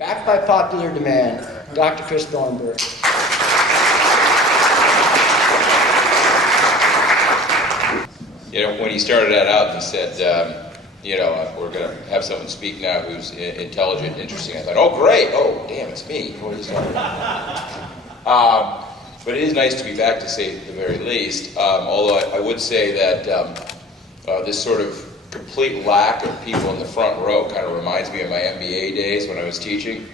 Backed by popular demand, Dr. Chris Thornberg. You know, when he started that out, he said, you know, we're going to have someone speak now who's intelligent, interesting. I thought, oh, great. Oh, damn, it's me. What is that? But it is nice to be back, to say at the very least. Although I would say that this sort of complete lack of people in the front row kind of reminds me of my MBA days when I was teaching.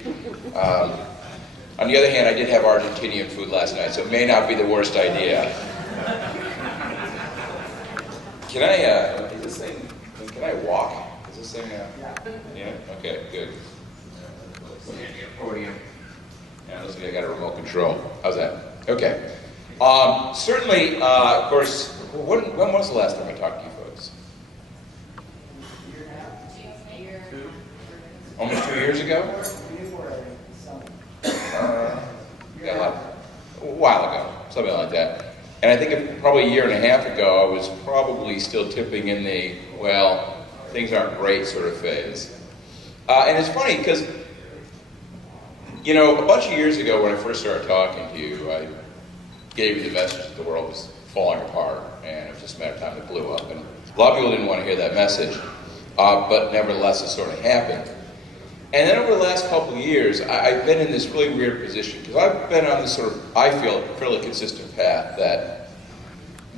On the other hand, I did have Argentinian food last night, so it may not be the worst idea. Can I, is this thing, can I walk? Is this thing, yeah? Okay, good. Podium. Yeah, looks like I got a remote control. How's that? Okay. Certainly, of course, when was the last time I talked to you folks? Almost 2 years ago? Yeah, a while ago, something like that. And I think probably a year and a half ago, I was probably still tipping in the, well, things aren't great sort of phase. And it's funny because, you know, a bunch of years ago when I first started talking to you, I gave you the message that the world was falling apart, and it was just a matter of time it blew up. And a lot of people didn't want to hear that message, but nevertheless it sort of happened. And then over the last couple of years, I've been in this really weird position, because I've been on this sort of, I feel, fairly consistent path that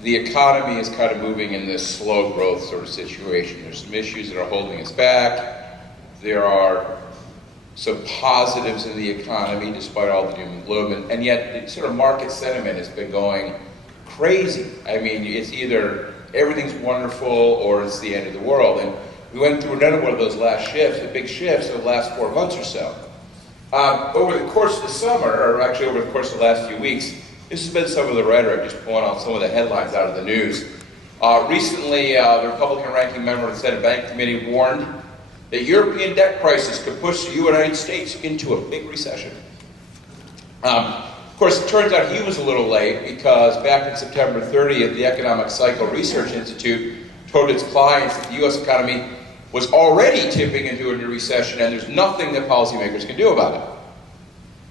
the economy is kind of moving in this slow growth sort of situation. There's some issues that are holding us back. There are some positives in the economy despite all the doom and gloom, and yet the sort of market sentiment has been going crazy. I mean, it's either everything's wonderful or it's the end of the world. And we went through another one of those last shifts, the big shifts, over the last 4 months or so. Over the course of the summer, or actually over the course of the last few weeks, this has been some of the rhetoric, just pulling out some of the headlines out of the news. Recently, the Republican ranking member of the Senate Bank Committee warned that European debt crisis could push the United States into a big recession. Of course, it turns out he was a little late, because back on September 30th, the Economic Cycle Research Institute told its clients that the U.S. economy was already tipping into a new recession, and there's nothing that policymakers can do about it.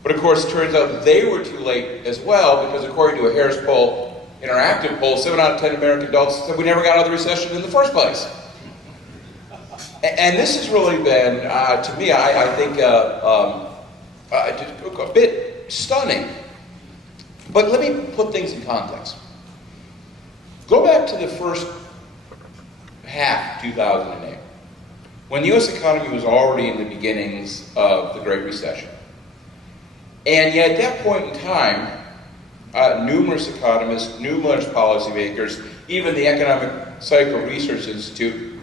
But of course, it turns out they were too late as well, because according to a Harris poll, interactive poll, 7 out of 10 American adults said we never got out of the recession in the first place. And this has really been, to me, I think, a bit stunning. But let me put things in context. Go back to the first half of 2008, when the U.S. economy was already in the beginnings of the Great Recession. And yet at that point in time, numerous economists, numerous policymakers, even the Economic Cycle Research Institute,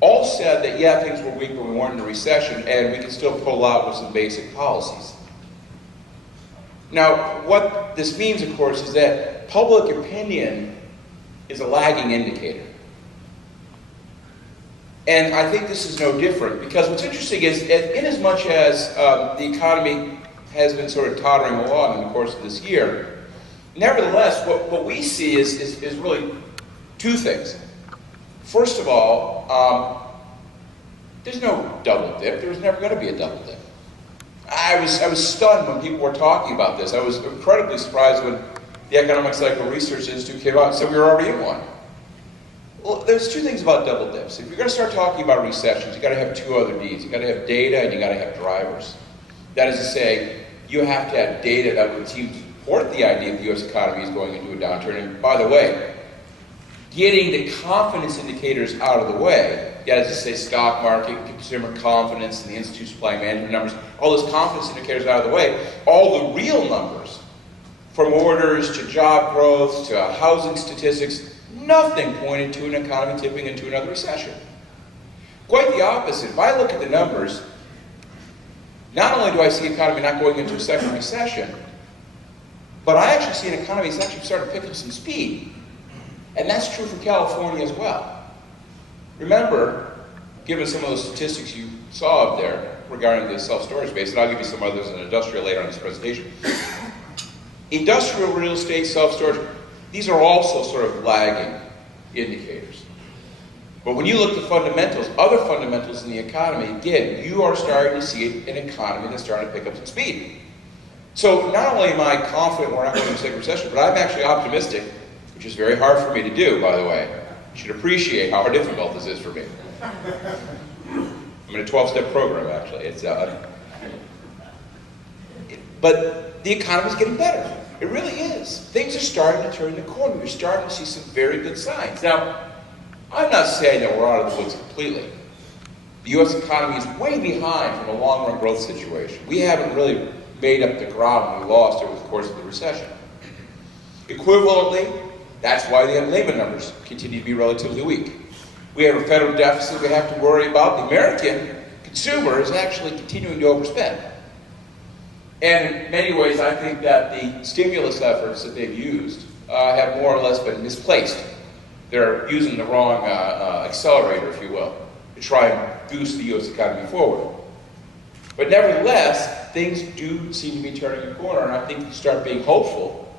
all said that, yeah, things were weak, but we weren't in a recession, and we could still pull out with some basic policies. Now, what this means, of course, is that public opinion is a lagging indicator. And I think this is no different, because what's interesting is, in as much as the economy has been sort of tottering along in the course of this year, nevertheless, what we see is really two things. First of all, there's no double dip. There's never going to be a double dip. I was stunned when people were talking about this. I was incredibly surprised when the Economic Cycle Research Institute came out and said we were already in one. Well, there's two things about double dips. If you're going to start talking about recessions, you've got to have two other Ds. You've got to have data and you've got to have drivers. That is to say, you have to have data that would seem to support the idea that the U.S. economy is going into a downturn. And by the way, getting the confidence indicators out of the way, that is to say stock market, consumer confidence, and the Institute Supply Management numbers, all those confidence indicators out of the way, all the real numbers, from orders to job growth to housing statistics, nothing pointed to an economy tipping into another recession. Quite the opposite. If I look at the numbers, not only do I see the economy not going into a second recession, but I actually see an economy that's actually starting to pick up some speed. And that's true for California as well. Remember, given some of those statistics you saw up there regarding the self-storage space, and I'll give you some others in industrial later on in this presentation, industrial real estate, self-storage, these are also sort of lagging indicators. But when you look at the fundamentals, other fundamentals in the economy, again, you are starting to see an economy that's starting to pick up some speed. So not only am I confident we're not going into a recession, but I'm actually optimistic, which is very hard for me to do, by the way. You should appreciate how difficult this is for me. I'm in a 12-step program, actually. But the economy's getting better. It really is. Things are starting to turn the corner. We're starting to see some very good signs. Now, I'm not saying that we're out of the woods completely. The U.S. economy is way behind from a long-run growth situation. We haven't really made up the ground we lost over the course of the recession. Equivalently, that's why the unemployment numbers continue to be relatively weak. We have a federal deficit we have to worry about. The American consumer is actually continuing to overspend. And in many ways, I think that the stimulus efforts that they've used have more or less been misplaced. They're using the wrong accelerator, if you will, to try and boost the U.S. economy forward. But nevertheless, things do seem to be turning a corner, and I think you start being hopeful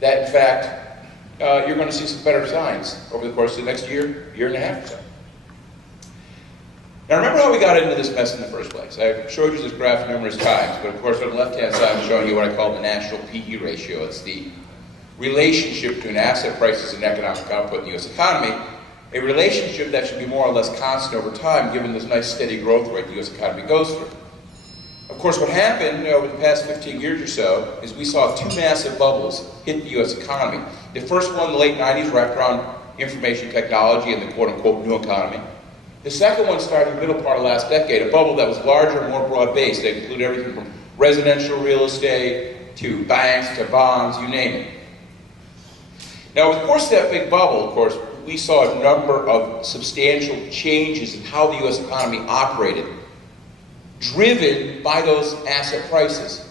that, in fact, you're going to see some better signs over the course of the next year, year and a half or so. Now remember how we got into this mess in the first place. I've showed you this graph numerous times, but of course on the left-hand side I'm showing you what I call the national PE ratio. It's the relationship between asset prices and economic output in the U.S. economy, a relationship that should be more or less constant over time given this nice steady growth rate the U.S. economy goes through. Of course what happened over the past 15 years or so is we saw two massive bubbles hit the U.S. economy. The first one in the late 90s wrapped around information technology and the quote-unquote new economy. The second one started in the middle part of last decade, a bubble that was larger and more broad-based. It included everything from residential real estate to banks to bonds, you name it. Now, over the course of that big bubble, of course, we saw a number of substantial changes in how the U.S. economy operated, driven by those asset prices.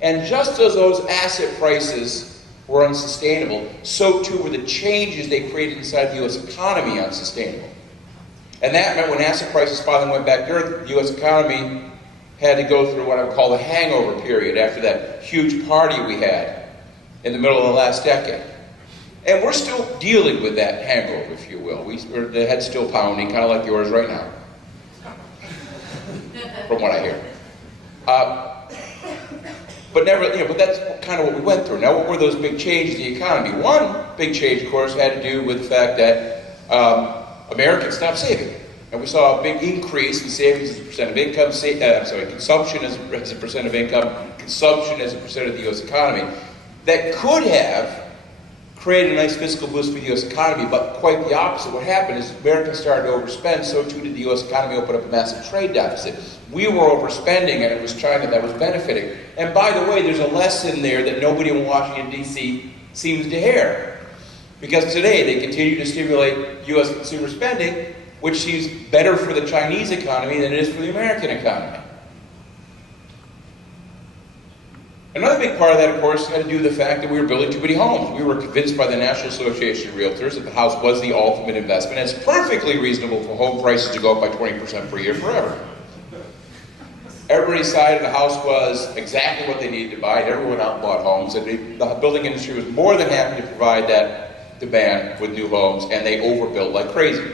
And just as those asset prices were unsustainable, so too were the changes they created inside the U.S. economy unsustainable. And that meant when asset prices finally went back there, the U.S. economy had to go through what I would call the hangover period after that huge party we had in the middle of the last decade. And we're still dealing with that hangover, if you will. The head's still pounding, kind of like yours right now, from what I hear. But that's kind of what we went through. Now, what were those big changes in the economy? One big change, of course, had to do with the fact that Americans stopped saving. And we saw a big increase in savings as a percent of income, consumption as a percent of income, consumption as a percent of the U.S. economy. That could have created a nice fiscal boost for the U.S. economy, but quite the opposite. What happened is Americans started to overspend, so too did the U.S. economy open up a massive trade deficit. We were overspending, and it was China that was benefiting. And by the way, there's a lesson there that nobody in Washington, D.C. seems to hear. Because today they continue to stimulate U.S. consumer spending, which seems better for the Chinese economy than it is for the American economy. Another big part of that, of course, had to do with the fact that we were building too many homes. We were convinced by the National Association of Realtors that the house was the ultimate investment. And it's perfectly reasonable for home prices to go up by 20% per year forever. Everybody decided the house was exactly what they needed to buy. Everyone out and bought homes. And the building industry was more than happy to provide that demand with new homes, and they overbuilt like crazy.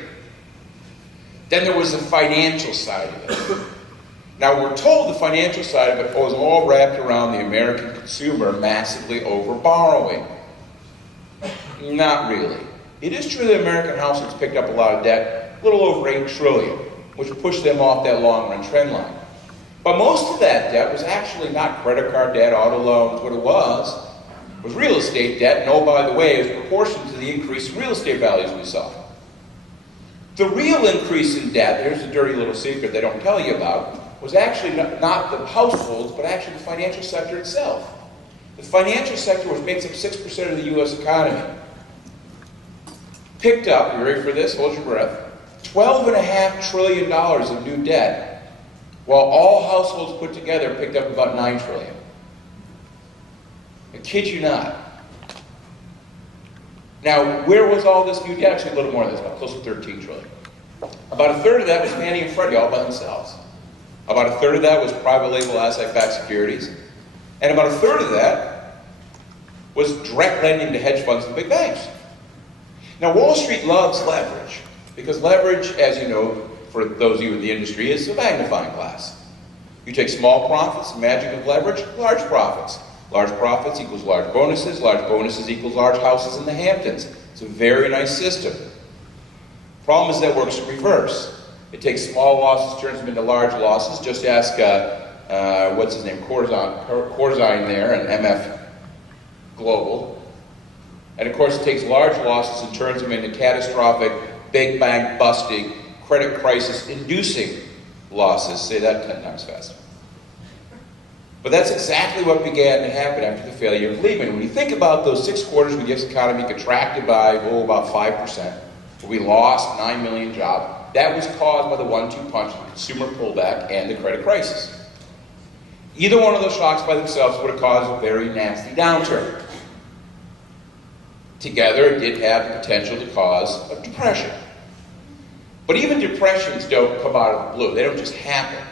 Then there was the financial side of it. Now we're told the financial side of it was all wrapped around the American consumer massively over-borrowing. Not really. It is true that American households picked up a lot of debt, a little over $8 trillion, which pushed them off that long-run trend line. But most of that debt was actually not credit card debt, auto loans. What it was real estate debt, and oh, by the way, it was proportional to the increase in real estate values we saw. The real increase in debt, here's a dirty little secret they don't tell you about, was actually not the households, but actually the financial sector itself. The financial sector, which makes up 6% of the U.S. economy, picked up, you ready for this? Hold your breath. $12.5 trillion of new debt, while all households put together picked up about $9 trillion. I kid you not. Now, where was all this new debt? Actually, a little more than this, about close to $13 trillion. About a third of that was Fannie and Freddie all by themselves. About a third of that was private label asset-backed securities. And about a third of that was direct lending to hedge funds and big banks. Now, Wall Street loves leverage. Because leverage, as you know, for those of you in the industry, is a magnifying glass. You take small profits, magic of leverage, large profits. Large profits equals large bonuses equals large houses in the Hamptons. It's a very nice system. Problem is that works in reverse. It takes small losses, turns them into large losses. Just ask, what's his name, Corzine there, and MF Global. And of course it takes large losses and turns them into catastrophic, big bank busting, credit crisis inducing losses. Say that 10 times faster. But that's exactly what began to happen after the failure of Lehman. When you think about those 6 quarters where the U.S. economy contracted by, about 5%, where we lost 9 million jobs, that was caused by the 1-2 punch of the consumer pullback and the credit crisis. Either one of those shocks by themselves would have caused a very nasty downturn. Together, it did have the potential to cause a depression. But even depressions don't come out of the blue. They don't just happen.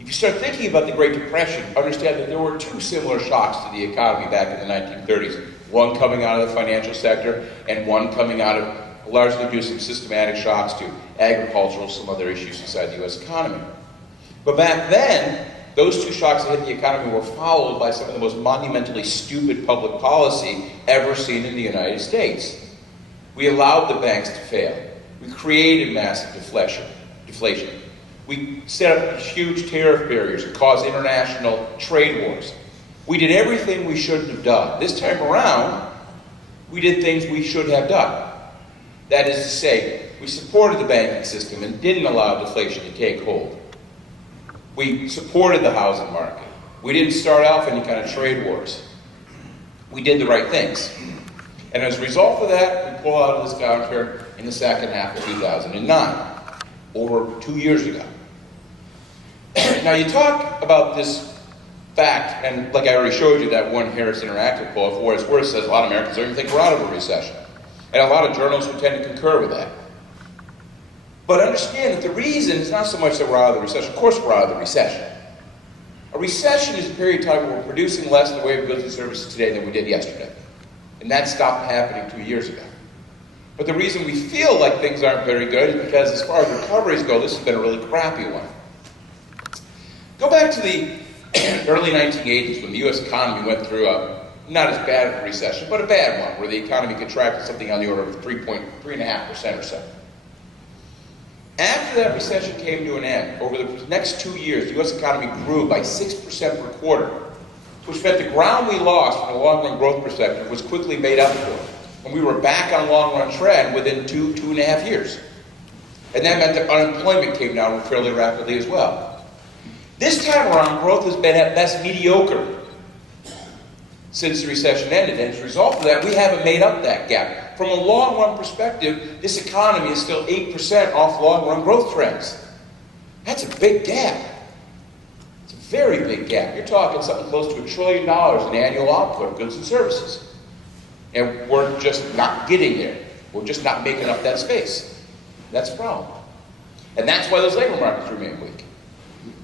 If you start thinking about the Great Depression, understand that there were 2 similar shocks to the economy back in the 1930s. One coming out of the financial sector, and one coming out of largely due to some systematic shocks to agricultural, some other issues inside the U.S. economy. But back then, those 2 shocks that hit the economy were followed by some of the most monumentally stupid public policy ever seen in the United States. We allowed the banks to fail. We created massive deflation. We set up huge tariff barriers that caused international trade wars. We did everything we shouldn't have done. This time around, we did things we should have done. That is to say, we supported the banking system and didn't allow deflation to take hold. We supported the housing market. We didn't start off any kind of trade wars. We did the right things. And as a result of that, we pull out of this downturn in the second half of 2009, over 2 years ago. Now you talk about this fact, and like I already showed you that one Harris Interactive poll, for what it's worth, says a lot of Americans don't even think we're out of a recession. And a lot of journalists would tend to concur with that. But understand that the reason is not so much that we're out of the recession. Of course we're out of the recession. A recession is a period of time where we're producing less in the way of goods and services today than we did yesterday. And that stopped happening 2 years ago. But the reason we feel like things aren't very good is because as far as recoveries go, this has been a really crappy one. Go back to the early 1980s when the U.S. economy went through a, not as bad of a recession, but a bad one, where the economy contracted something on the order of 3.5% or so. After that recession came to an end, over the next 2 years, the U.S. economy grew by 6% per quarter, which meant the ground we lost from a long-run growth perspective was quickly made up for. And we were back on long-run trend within 2.5 years. And that meant that unemployment came down fairly rapidly as well. This time around, growth has been at best mediocre since the recession ended. And as a result of that, we haven't made up that gap. From a long-run perspective, this economy is still 8% off long-run growth trends. That's a big gap. It's a very big gap. You're talking something close to $1 trillion in annual output of goods and services. And we're just not getting there. We're just not making up that space. That's a problem. And that's why those labor markets remain weak.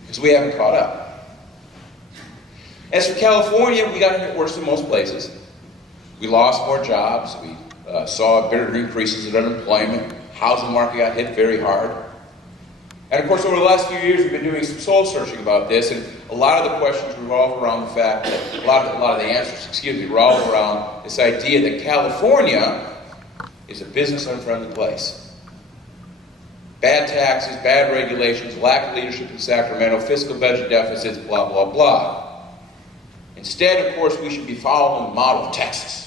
Because we haven't caught up. As for California, we got hit worse than most places. We lost more jobs. We saw bigger increases in unemployment. Housing market got hit very hard. And of course, over the last few years, we've been doing some soul searching about this, and a lot of the questions revolve around the fact that, a lot of the answers, revolve around this idea that California is a business-unfriendly place. Bad taxes, bad regulations, lack of leadership in Sacramento, fiscal budget deficits, blah, blah, blah. Instead, of course, we should be following the model of Texas.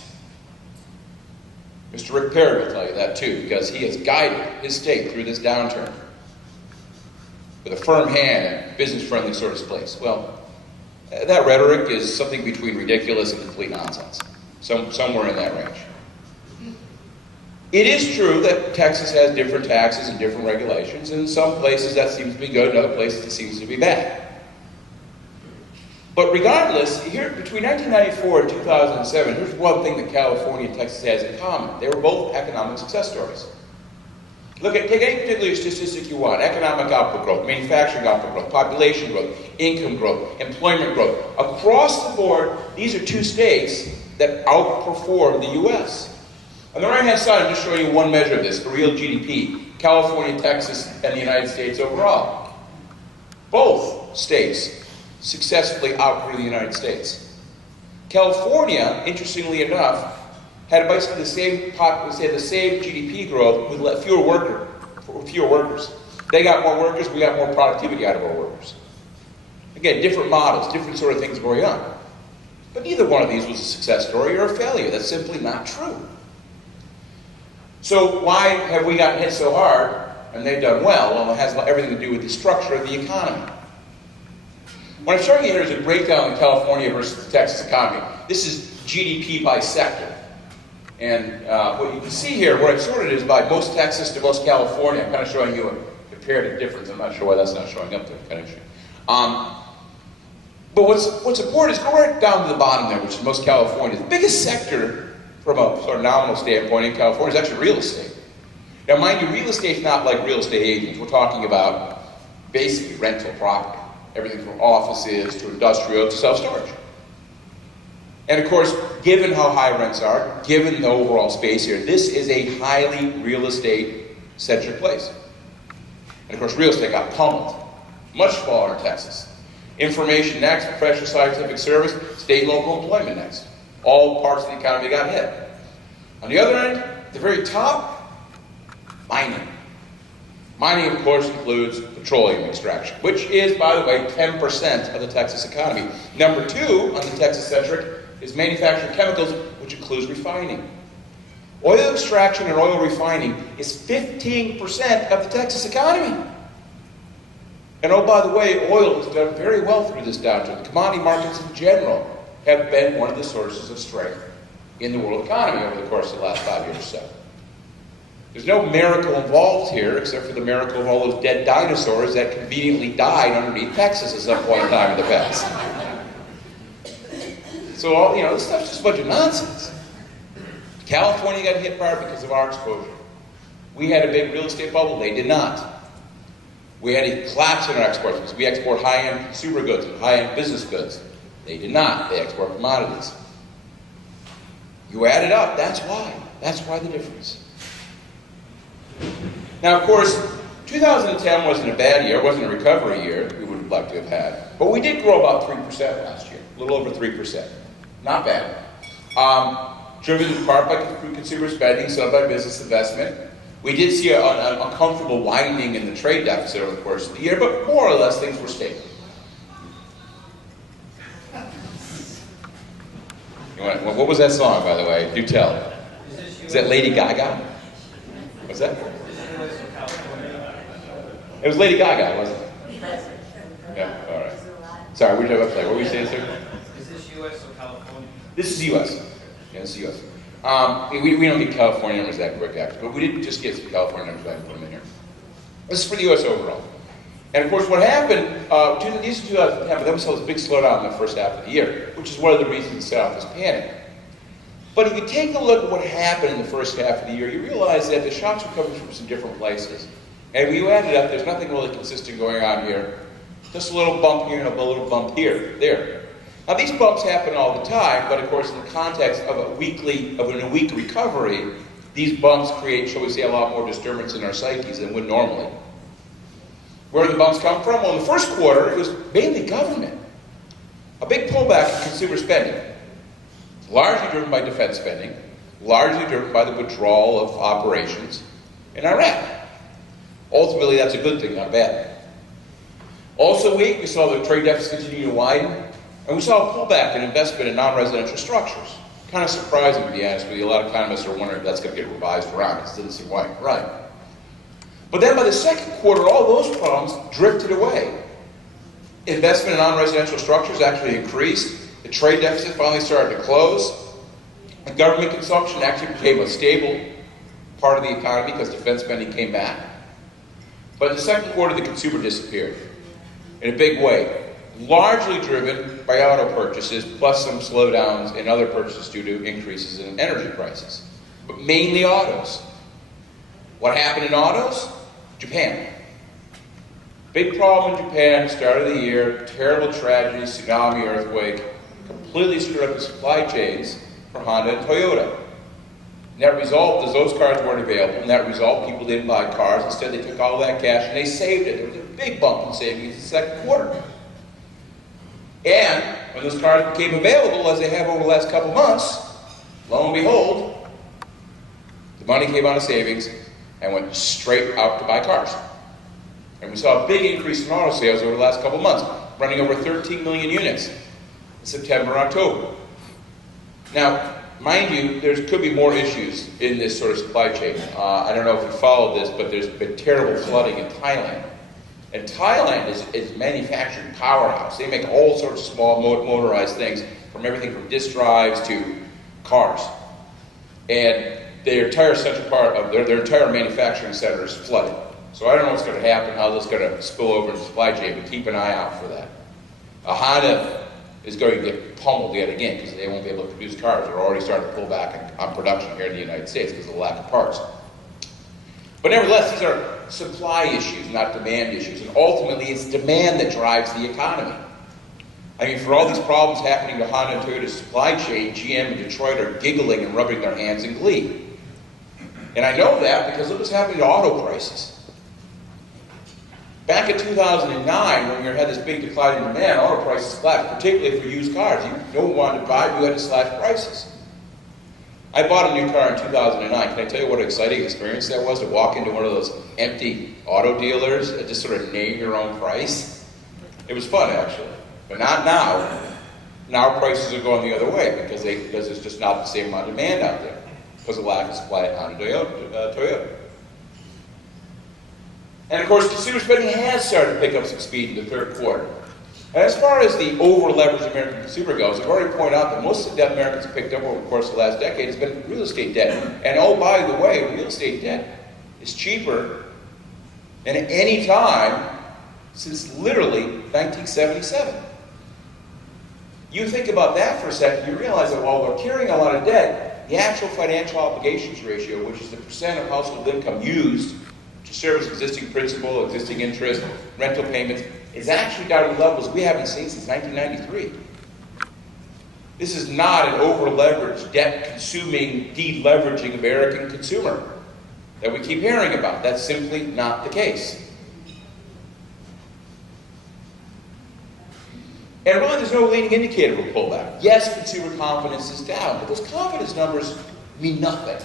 Mr. Rick Perry will tell you that too, because he has guided his state through this downturn with a firm hand and business-friendly sort of place. Well, that rhetoric is something between ridiculous and complete nonsense, somewhere in that range. It is true that Texas has different taxes and different regulations, and in some places that seems to be good, in other places it seems to be bad. But regardless, here between 1994 and 2007, here's one thing that California and Texas has in common. They were both economic success stories. Take any particular statistic you want: economic output growth, manufacturing output growth, population growth, income growth, employment growth. Across the board, these are two states that outperform the U.S. On the right-hand side, I'm just showing you one measure of this, the real GDP, California, Texas, and the United States overall. Both states successfully outgrew the United States. California, interestingly enough, had basically the same GDP growth with fewer workers. They got more workers, we got more productivity out of our workers. Again, different models, different sort of things going on. But neither one of these was a success story or a failure. That's simply not true. So why have we gotten hit so hard and they've done well? Well, it has everything to do with the structure of the economy. What I'm showing you here is a breakdown of California versus the Texas economy. This is GDP by sector. And what you can see here, where I've sorted is by most Texas to most California. I'm kind of showing you a comparative difference. I'm not sure why that's not showing up there. Kind of interesting. But what's important is go right down to the bottom there, which is most California. The biggest sector from a sort of nominal standpoint in California is actually real estate. Now, mind you, real estate is not like real estate agents. We're talking about basically rental property. Everything from offices to industrial to self-storage. And of course, given how high rents are, given the overall space here, this is a highly real estate-centric place. And of course, real estate got pummeled. Much smaller in Texas. Information next, professional scientific service, state and local employment next. All parts of the economy got hit. On the other end, at the very top, mining. Mining, of course, includes petroleum extraction, which is, by the way, 10% of the Texas economy. Number two on the Texas-centric is manufacturing chemicals, which includes refining. Oil extraction and oil refining is 15% of the Texas economy. And oh, by the way, oil has done very well through this downturn. The commodity markets in general have been one of the sources of strength in the world economy over the course of the last 5 years or so. There's no miracle involved here, except for the miracle of all those dead dinosaurs that conveniently died underneath Texas at some point in time in the past. So, all, this stuff's just a bunch of nonsense. California got hit hard because of our exposure. We had a big real estate bubble. They did not. We had a collapse in our exports because we export high-end consumer goods and high-end business goods. They did not. They export commodities. You add it up, that's why. That's why the difference. Now, of course, 2010 wasn't a bad year. It wasn't a recovery year we would have liked to have had. But we did grow about 3% last year, a little over 3%. Not bad. Driven in part by consumer spending, some by business investment. We did see a comfortable widening in the trade deficit over the course of the year, but more or less things were stable. What was that song, by the way? Do tell. Is that Lady Gaga? What's that? It was Lady Gaga, wasn't it? Yeah, all right. Sorry, we did play. What were we saying, sir? Is this U.S. or California? This is U.S. Yeah, this is U.S. We don't get California numbers that quick, actually, but we didn't just get some California numbers, so I can put them in here. This is for the U.S. overall. And of course, what happened, these 2010, but then we saw this big slowdown in the first half of the year, which is one of the reasons the South is panicked. But if you take a look at what happened in the first half of the year, you realize that the shocks were coming from some different places. And when you add it up, there's nothing really consistent going on here. Just a little bump here and a little bump here, there. Now these bumps happen all the time, but of course in the context of a weak recovery, these bumps create, shall we say, a lot more disturbance in our psyches than would normally. Where do the bumps come from? Well, in the first quarter, it was mainly government. A big pullback in consumer spending, largely driven by defense spending, largely driven by the withdrawal of operations in Iraq. Ultimately, that's a good thing, not bad. Also weak, we saw the trade deficit continue to widen, and we saw a pullback in investment in non-residential structures. Kind of surprising, to be honest with you. A lot of economists are wondering if that's going to get revised around. It doesn't seem right. But then by the second quarter, all those problems drifted away. Investment in non-residential structures actually increased. The trade deficit finally started to close. And government consumption actually became a stable part of the economy because defense spending came back. But in the second quarter, the consumer disappeared in a big way, largely driven by auto purchases, plus some slowdowns in other purchases due to increases in energy prices, but mainly autos. What happened in autos? Japan. Big problem in Japan, start of the year, terrible tragedy, tsunami, earthquake, completely screwed up the supply chains for Honda and Toyota. Net result is those cars weren't available. Net result, people didn't buy cars. Instead, they took all that cash and they saved it. There was a big bump in savings in the second quarter. And when those cars became available, as they have over the last couple months, lo and behold, the money came out of savings and went straight out to buy cars. And we saw a big increase in auto sales over the last couple months, running over 13 million units in September and October. Now, mind you, there could be more issues in this sort of supply chain. I don't know if you followed this, but there's been terrible flooding in Thailand. And Thailand is a manufacturing powerhouse. They make all sorts of small motorized things, from everything from disk drives to cars. And their entire central part of their entire manufacturing center is flooded. So I don't know what's going to happen, how this is going to spill over in the supply chain, but keep an eye out for that. Honda is going to get pummeled yet again because they won't be able to produce cars. They're already starting to pull back on production here in the United States because of the lack of parts. But nevertheless, these are supply issues, not demand issues. And ultimately, it's demand that drives the economy. I mean, for all these problems happening to Honda and Toyota's supply chain, GM and Detroit are giggling and rubbing their hands in glee. And I know that because look what's happening to auto prices. Back in 2009, when we had this big decline in demand, auto prices slashed, particularly for used cars. No one wanted to buy, you had to slash prices. I bought a new car in 2009. Can I tell you what an exciting experience that was to walk into one of those empty auto dealers and just sort of name your own price? It was fun, actually. But not now. Now prices are going the other way because there's just not the same amount of demand out there because of lack of supply at Honda Toyota. And of course, consumer spending has started to pick up some speed in the third quarter. And as far as the over-leveraged American consumer goes, I've already pointed out that most of the debt Americans have picked up over the course of the last decade has been real estate debt. And oh, by the way, real estate debt is cheaper than at any time since literally 1977. You think about that for a second, you realize that while we're carrying a lot of debt, the actual financial obligations ratio, which is the percent of household income used to service existing principal, existing interest, rental payments, is actually down to levels we haven't seen since 1993. This is not an over-leveraged, debt-consuming, de-leveraging American consumer that we keep hearing about. That's simply not the case. And really, there's no leading indicator of a pullback. Yes, consumer confidence is down, but those confidence numbers mean nothing.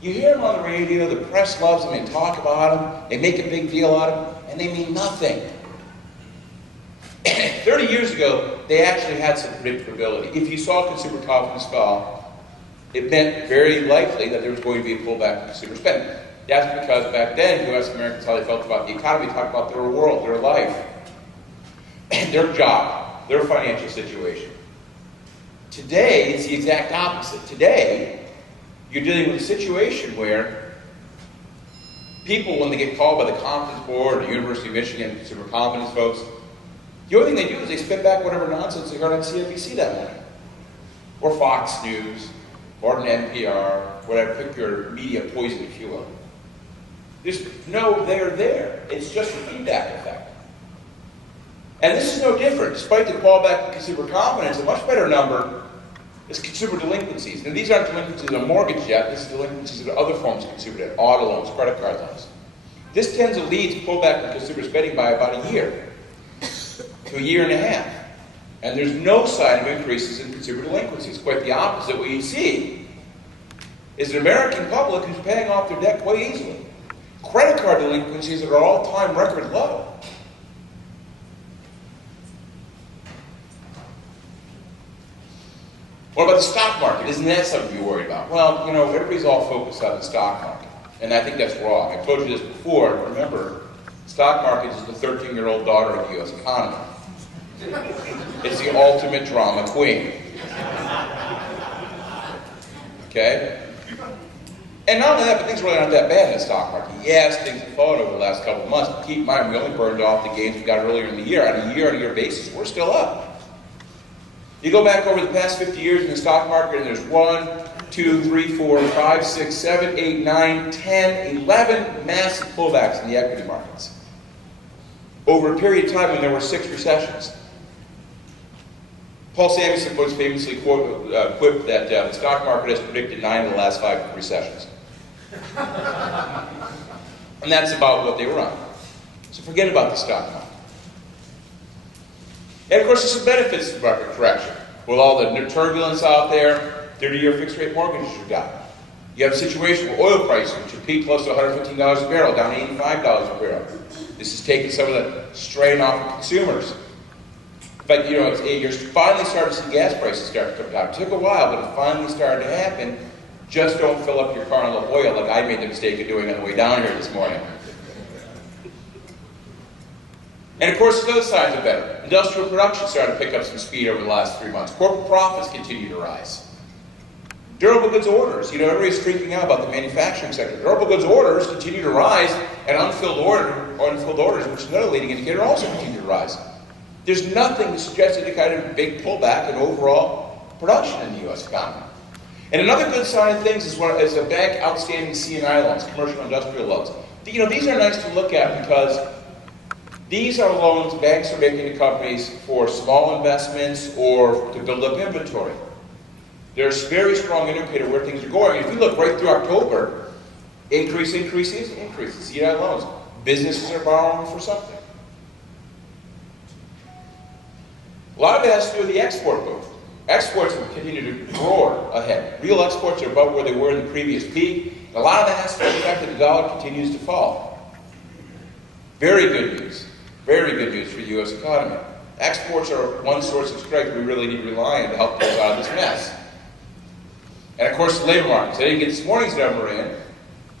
You hear them on the radio, the press loves them, they talk about them, they make a big deal out of them, and they mean nothing. 30 years ago, they actually had some predictability. If you saw consumer confidence fall, it meant very likely that there was going to be a pullback in consumer spending. That's because back then, U.S. Americans, how they felt about the economy, talked about their world, their life, their job, their financial situation. Today, it's the exact opposite. Today, you're dealing with a situation where people, when they get called by the Conference Board or the University of Michigan consumer confidence folks, the only thing they do is they spit back whatever nonsense they heard on CNBC that morning, or Fox News, or an NPR, whatever, pick your media poison, if you will. There's no they're there. It's just a feedback effect. And this is no different. Despite the fallback in consumer confidence, a much better number is consumer delinquencies. Now, these aren't delinquencies on mortgage debt. This is delinquencies of other forms of consumer debt, auto loans, credit card loans. This tends to lead to pullback in consumer spending by about a year to a year and a half. And there's no sign of increases in consumer delinquencies. Quite the opposite. What you see is an American public who's paying off their debt quite easily. Credit card delinquencies are at all-time record low. What about the stock market? Isn't that something you're worried about? Well, you know, everybody's all focused on the stock market. And I think that's wrong. I've told you this before. Remember, the stock market is the 13-year-old daughter of the U.S. economy. It's the ultimate drama queen. Okay? And not only that, but things really aren't that bad in the stock market. Yes, things have fallen over the last couple of months, but keep in mind, we only burned off the gains we got earlier in the year. On a year-on-year basis, we're still up. You go back over the past 50 years in the stock market, and there's 1, 2, 3, 4, 5, 6, 7, 8, 9, 10, 11 massive pullbacks in the equity markets over a period of time when there were 6 recessions. Paul Samuelson was famously quipped that the stock market has predicted 9 of the last 5 recessions. And that's about what they were on. So forget about the stock market. And of course, there's some benefits to market correction. With all the turbulence out there, 30-year fixed rate mortgages are down. You have a situation where oil prices, which have peaked close to $115 a barrel, down to $85 a barrel. This has taken some of the strain off of consumers. In fact, you're finally starting to see gas prices start to come down. It took a while, but it finally started to happen. Just don't fill up your car on the oil like I made the mistake of doing on the way down here this morning. And of course, there's other signs are better. Industrial production started to pick up some speed over the last 3 months. Corporate profits continue to rise. Durable goods orders. Everybody's freaking out about the manufacturing sector. Durable goods orders continue to rise, and unfilled orders, which is another leading indicator, also continue to rise. There's nothing to suggest any kind of big pullback in overall production in the U.S. economy. And another good sign of things is a bank outstanding C&I loans, commercial industrial loans. These are nice to look at because these are loans banks are making to companies for small investments or to build up inventory. There's a very strong indicator where things are going. If you look right through October, increase in C&I loans. Businesses are borrowing for something. A lot of it has to do with the export boom. Exports have continued to roar ahead. Real exports are above where they were in the previous peak. And a lot of that has to do with the fact that the dollar continues to fall. Very good news. Very good news for the U.S. economy. Exports are one source of strength we really need to rely on to help us out of this mess. And of course, the labor markets. I didn't get this morning's number in,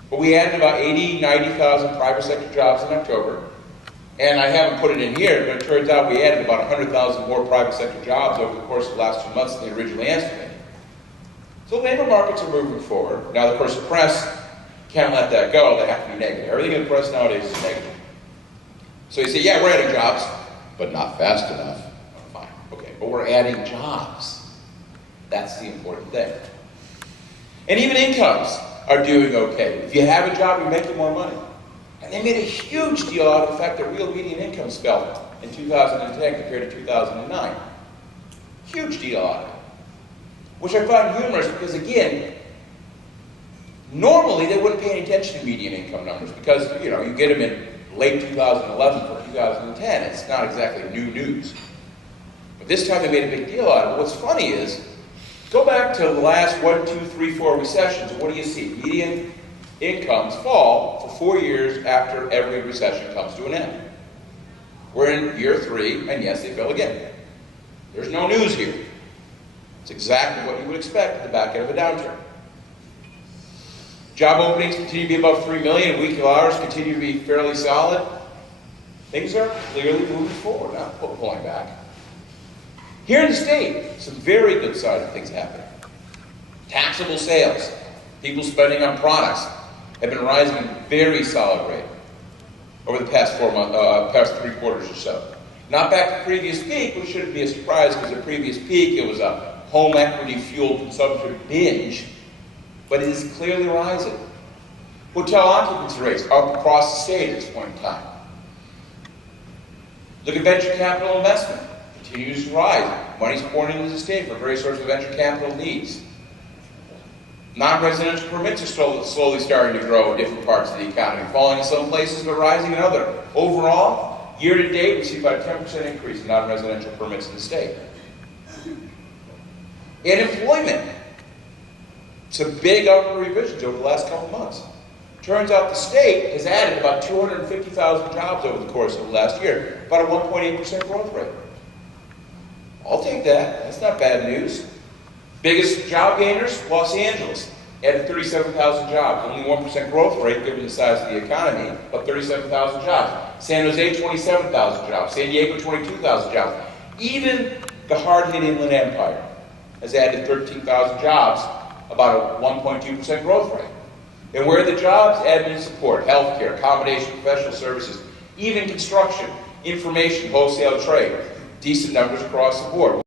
but we added about 90,000 private sector jobs in October. And I haven't put it in here, but it turns out we added about 100,000 more private sector jobs over the course of the last 2 months than they originally estimated. So labor markets are moving forward. Now, of course, the press can't let that go. They have to be negative. Everything in the press nowadays is negative. So you say, yeah, we're adding jobs, but not fast enough. Oh, fine, okay, but we're adding jobs. That's the important thing. And even incomes are doing okay. If you have a job, you're making more money. And they made a huge deal out of the fact that real median incomes fell in 2010 compared to 2009. Huge deal out of it. Which I find humorous because, again, normally they wouldn't pay any attention to median income numbers because, you get them in late 2011 or 2010. It's not exactly new news. But this time they made a big deal out of it. What's funny is, go back to the last 1, 2, 3, 4 recessions, and what do you see? Median incomes fall for 4 years after every recession comes to an end. We're in year 3, and yes, they fell again. There's no news here. It's exactly what you would expect at the back end of a downturn. Job openings continue to be above 3 million, and weekly hours continue to be fairly solid. Things are clearly moving forward, not pulling back. Here in the state, some very good signs of things happening. Taxable sales, people spending on products, have been rising at a very solid rate over the past 3 quarters or so. Not back to the previous peak, which shouldn't be a surprise because the previous peak, it was a home equity-fueled consumption binge, but it is clearly rising. Hotel occupancy rates up across the state at this point in time. Look at venture capital investment. Continues to rise. Money's pouring into the state for various sorts of venture capital needs. Non-residential permits are slowly starting to grow in different parts of the economy, falling in some places but rising in others. Overall, year to date, we see about a 10% increase in non-residential permits in the state. In employment, some big upward revisions over the last couple of months. Turns out the state has added about 250,000 jobs over the course of the last year, about a 1.8% growth rate. I'll take that. That's not bad news. Biggest job gainers, Los Angeles, added 37,000 jobs. Only 1% growth rate given the size of the economy, but 37,000 jobs. San Jose, 27,000 jobs. San Diego, 22,000 jobs. Even the hard-hit Inland Empire has added 13,000 jobs, about a 1.2% growth rate. And where are the jobs? Admin support, healthcare, accommodation, professional services, even construction, information, wholesale trade. Decent numbers across the board.